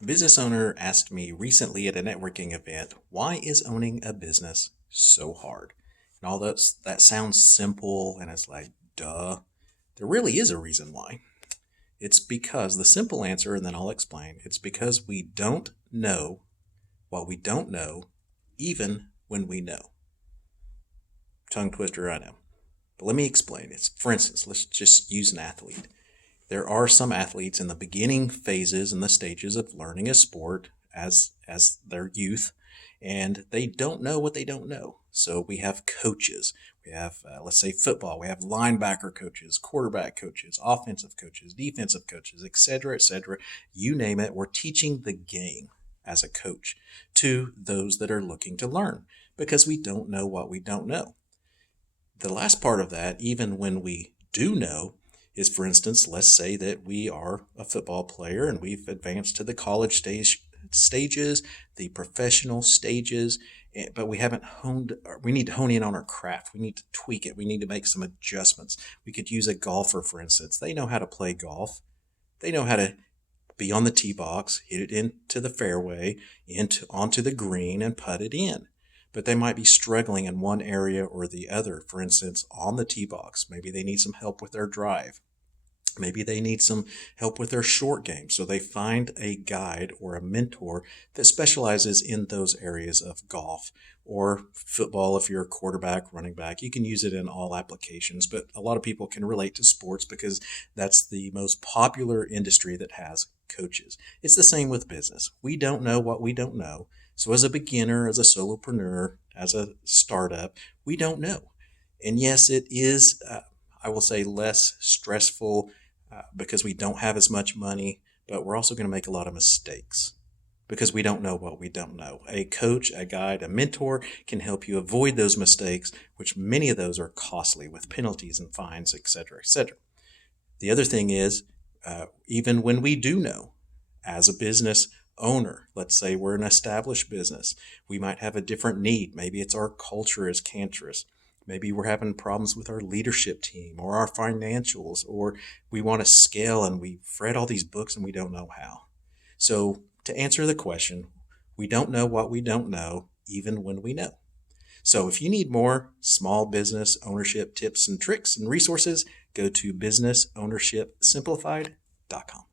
A business owner asked me recently at a networking event, why is owning a business so hard? And although that sounds simple and it's like, duh, there really is a reason why. It's because the simple answer, and then I'll explain, it's because we don't know what we don't know, even when we know. Tongue twister, I know. But let me explain. For instance, let's just use an athlete. There are some athletes in the beginning phases and the stages of learning a sport as their youth, and they don't know what they don't know. So we have coaches. We have, let's say, football. We have linebacker coaches, quarterback coaches, offensive coaches, defensive coaches, etc., etc. You name it. We're teaching the game as a coach to those that are looking to learn because we don't know what we don't know. The last part of that, even when we do know, is, for instance, let's say that we are a football player and we've advanced to the college stages, the professional stages, but we haven't we need to hone in on our craft. We need to tweak it. We need to make some adjustments. We could use a golfer, for instance. They know how to play golf. They know how to be on the tee box, hit it into the fairway, onto the green, and putt it in. But they might be struggling in one area or the other. For instance, on the tee box, maybe they need some help with their drive. Maybe they need some help with their short game. So they find a guide or a mentor that specializes in those areas of golf or football. If you're a quarterback, running back, you can use it in all applications. But a lot of people can relate to sports because that's the most popular industry that has coaches. It's the same with business. We don't know what we don't know. So as a beginner, as a solopreneur, as a startup, we don't know. And yes, it is, I will say, less stressful because we don't have as much money, but we're also going to make a lot of mistakes because we don't know what we don't know. A coach, a guide, a mentor can help you avoid those mistakes, which many of those are costly with penalties and fines, etc., etc. The other thing is, even when we do know, as a business owner, let's say we're an established business, we might have a different need. Maybe it's our culture is cancerous. Maybe we're having problems with our leadership team or our financials, or we want to scale and we've read all these books and we don't know how. So to answer the question, we don't know what we don't know, even when we know. So if you need more small business ownership tips and tricks and resources, go to businessownershipsimplified.com.